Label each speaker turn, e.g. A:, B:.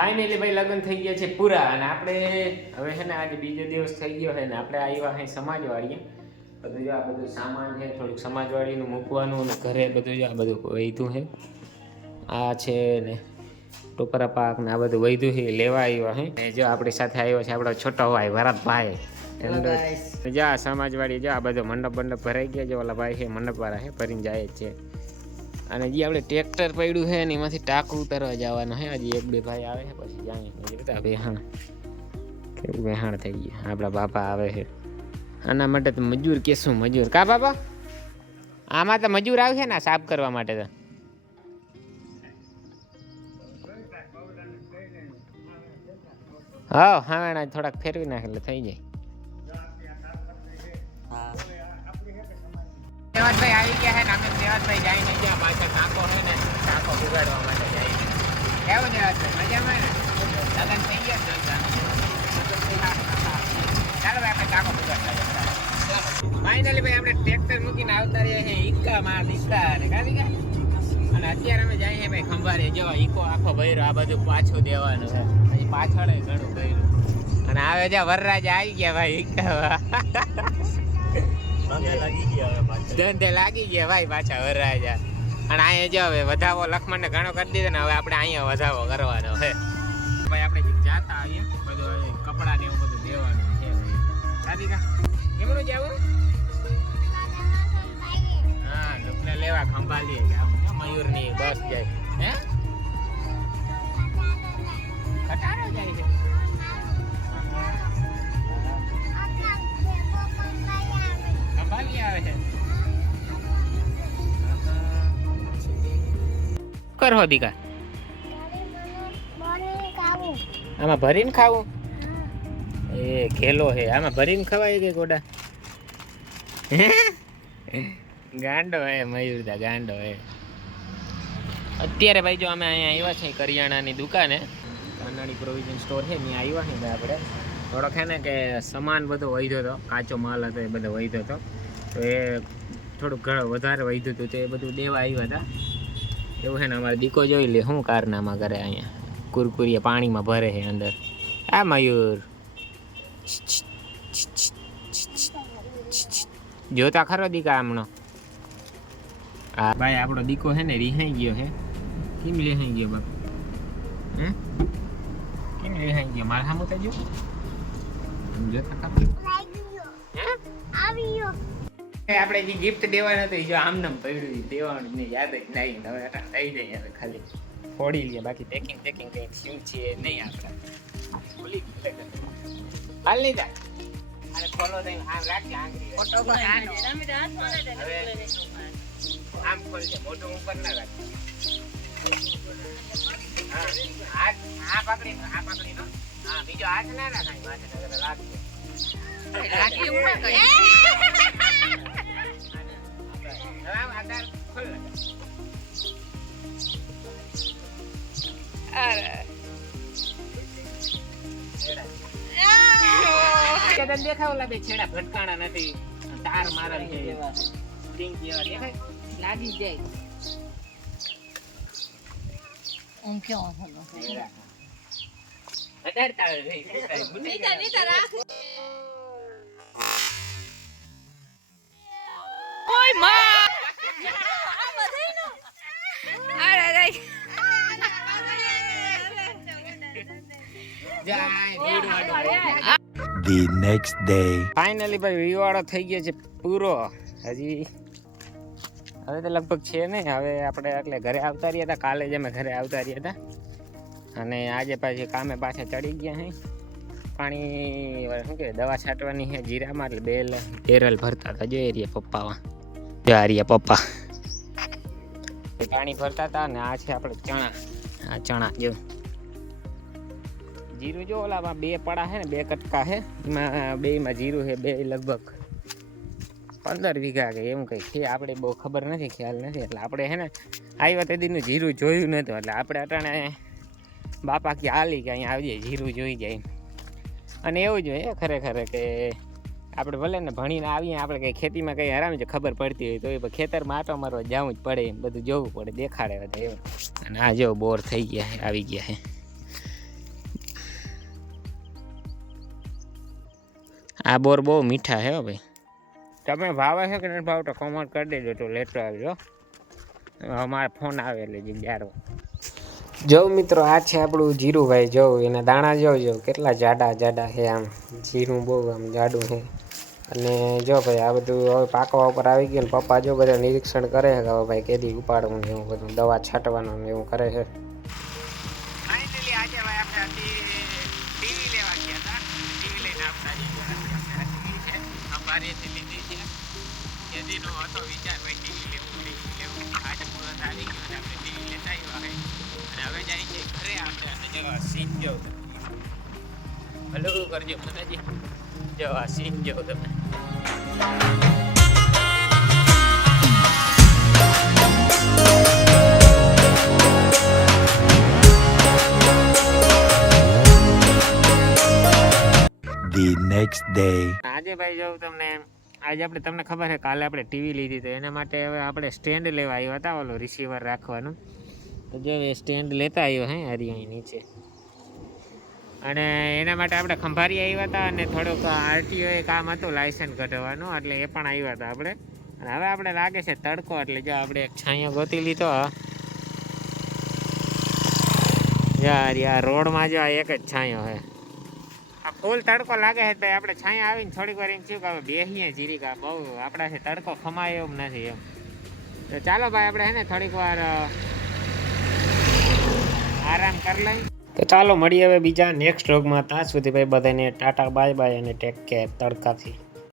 A: Finally ભાઈ લગ્ન થઈ ગયા છે પૂરા અને આપણે હવે છે ને આજે બીજો દિવસ થઈ ગયો છે ને આપણે આવ્યા અહીં સમાજવાડીએ. બધું જો આ બધું સામાન છે થોડુંક સમાજવાળીનું મૂકવાનું અને ઘરે બધું જો આ બધું વૈધું છે. આ છે ને ટોપરા પાક ને આ બધું વૈધું છે લેવા આવ્યા છે. ને જો આપણી સાથે આવ્યો છે આપણો છોટો ભાઈ ભરતભાઈ જા સમાજવાળી જો આ બધો મંડપ મંડપ ભરાઈ ગયા છે ઓલા ભાઈ છે મંડપ વાળા છે ભરીને જાય જ છે. અને જે આપણે ટ્રેક્ટર પડ્યું છે ને એમાંથી ટાંકું ઉતારવા જવાનું છે. હજી એક બે ભાઈ આવે છે, પછી જાય એ બધા વેહાણ કેવું વેહાણ થઈ ગયું. આપણા બાપા આવે છે. આના માટે તો મજૂર કેશું મજૂર? કા બાપા? આમાં તો મજૂર આવશે ને સાફ કરવા માટે તો. હા હા થોડાક ફેરવી નાખે એટલે થઈ જાય. દેવાતભાઈ આવી ગયા છે ને અમે દેવાતભાઈ જઈને ત્યાં પાછળ કાંકો હોય ને ટાંકો ઉગાડવા માટે જાય કેવું દેવાતભાઈ મજામાં ને? લગન થઈ ગયા છે? ચાલો ભાઈ, આપણે ટાંકો બગાડતા ફાઇનલી ભાઈ, આપણે ટ્રેક્ટર મૂકીને આવતા રહ્યા છીએ. ઈક્કા માર ઈક્કા અને કાલી અને અત્યારે અમે જઈએ ભાઈ ખંભારે જો, ઈકો આખો ભર્યો, આ બધું પાછું દેવાનું છે. પછી પાછળ ઘણું ભર્યું. અને આવે જ્યાં વરરાજ આવી ગયા ભાઈ ઈક્કા ધંધે લાગી ગયા ભાઈ પાછા વરરાજા. અને અહીંયા જો હવે વધાવો લખમણને ઘણો કરી દીધો ને હવે આપણે અહીંયા વધાવો કરવાનો હે ભાઈ, આપણે જાતા આવીએ, બધું કપડા ને એવું બધું દેવાનું છે રાધિકા, એમનું જવું હા લોકોને લેવા ખંભાલીએ મયુરની બસ જાય. કરો દીકા. આમાં ભરીને ખાવું? એ ખેલો હે. આમાં ભરીને ખવાય કે ગોડા? ગાંડો હે, મયુરદા ગાંડો હે. અત્યારે ભાઈ જો અમે અહીંયા આવ્યા છીએ કરિયાણાની દુકાને. કાનાડી પ્રોવિઝન સ્ટોર છે ત્યાં આવ્યા છીએ આપણે. થોડોક છે ને કે સામાન બધો વધ્યો હતો કાચો માલ હતો એ બધો વધ્યો હતો તો એ થોડુંક ઘણો વધારે વધ્યું હતું તો એ બધું દેવા આવ્યા હતા. એવું છે ને અમારે દીકો જોઈ લે શું કારનામાં કરે અહીંયા? કુરકુરિયા પાણીમાં ભરે છે અંદર. આ મયુર. જોતા ખરો દીકા આમનો હા ભાઈ આપણો દીકો છે ને રિહાઈ ગયો છે. કેમ રિહાઈ ગયો બાપ? હે? કેમ રિહાઈ ગયો? મારા સામે તો જો જોતા ખરો? હે? આપણે જે ગિફ્ટ દેવાના હતી જો આમ નામ પડ્યું દેવાનું ને યાદ જ નહીં. હવે થઈ જાય હવે ખાલી. ફોડી લઈએ બાકી પેકિંગ પેકિંગ કંઈ થયું છે નહીં આપણે. ભૂલી ગયા હાલ નહીં જાય અને ખોલો દઈને આમ રાખજે આંગળી. ફોટો પણ આમ ખોલજે મોઢું ઉપર ના રાખજે. હા હાથ આ પકડી આ પકડી નો હા બીજો હાથ ના રાખાય માથે રાખી લાગશે ના આમ આધાર ખોલ અરે દેખાવ લાગે છેડા ભટકાણા નથી તાર મારેલ છે દેખાય
B: લાગી જાય ઊંઘ્યો હતો
A: અડાડતા હોય ભાઈ. ભૂલી ગયા.
C: The next day.
A: ફાઇનલી ભાઈ, વિવાળો થઈ ગયો છે પૂરો. હજી હવે તો લગભગ છે નહીં. હવે આપણે એટલે ઘરે આવતા રહ્યા હતા. કાલે જ અમે ઘરે આવતા રહ્યા હતા. અને આજે પાછી કામે પાછા ચડી ગયા હે. પાણી શું કે દવા છાંટવાની છે જીરામાં. એટલે બેલ બેરલ ભરતા હતા. જોઈ રહ્યા પપ્પામાં જોઈ રહ્યા પપ્પા. પાણી ભરતા હતા ને આ છે આપણે ચણા. આ ચણા, જો. જીરું જો ઓલામાં બે પડા છે ને, બે કટકા છે, એમાં બેમાં જીરું છે, બે લગભગ પંદર વીઘા કે એમ કંઈ છે. આપણે બહુ ખબર નથી, ખ્યાલ નથી. એટલે આપણે છે ને, આવ્યા તે દીનું જીરું જોયું નહોતું. એટલે આપણે અટાણે બાપા કે હાલી કે અહીંયા આવી જાય જીરું જોઈ જાય અને એવું જોઈએ ખરેખર કે આપણે ભલે ને ભણીને આવીએ, આપણે કંઈ ખેતીમાં કંઈ આરામ છે, ખબર પડતી હોય તો એ ખેતરમાં આટો મારવા જવું જ પડે એમ. બધું જોવું પડે, દેખાડે એવું અને આ જો, બોર થઈ ગયા આવી ગયા છે. આ બોર બહુ મીઠા હે હો ભાઈ. તમે ભાવે છે કે નથી ભાવતો કોમેન્ટ કરી દેજો તો લેતો આવજો. અમારે ફોન આવે એટલે જીજારો જો મિત્રો આ છે આપણું જીરુભાઈ જો એના દાણા જોજો કેટલા જાડા જાડા છે આમ. જીરું બહુ આમ જાડું છે. અને જો ભાઈ આ બધું હવે પાકવા ઉપર આવી ગયું ને પપ્પા જો બધા નિરીક્ષણ કરે છે કે હવે ભાઈ કેદી ઉપાડવું ને એવું બધું દવા છાંટવાનું ને એવું કરે છે. અંબારીથી લીધી છે. કેદીનો હતો, વિચાર ટીવી લેવું લેવું. આજે પૂરો આવી ગયો અને આપણે ટીવી લેતા આવ્યા હોય. અને હવે જાય છે ઘરે આપણે અને જો આ સીન જો હલો, કરજો મનાજી જો આ સીન જો તમે
C: The ડે
A: આજે ભાઈ જો તમને, આજે આપણે તમને ખબર છે કાલે આપણે ટીવી લીધી તો એના માટે હવે આપણે સ્ટેન્ડ લેવા આવ્યા હતા, ઓલો રિસીવર રાખવાનું. તો જો એ સ્ટેન્ડ લેતા આવ્યો હે, હરી નીચે. અને એના માટે આપણે ખંભારી આવ્યા હતા અને થોડુંક આરટીઓ એ કામ હતું લાયસન્સ કઢાવવાનું, એટલે એ પણ આવ્યા હતા આપણે. અને હવે આપણે લાગે છે તડકો, એટલે જો આપણે એક છાંયો ગોતી લીધો. યાર યાર રોડમાં જો આ એક જ છાંયો છે ફૂલ તડકો લાગે છે ભાઈ. આપણે છાંયા આવીને થોડીક વાર એમ થયું કે હવે બેસીએ જીરીકા. બહુ આપણાથી તડકો ખમાય એવું નથી એમ. તો ચાલો ભાઈ, આપણે હે ને થોડીક વાર આરામ કરી લઈ તો ચાલો, મળીએ હવે બીજા નેક્સ્ટ રોગમાં ત્યાં સુધી ભાઈ બધાને ટાટા બાય બાય અને ટેક કેર તડકાથી.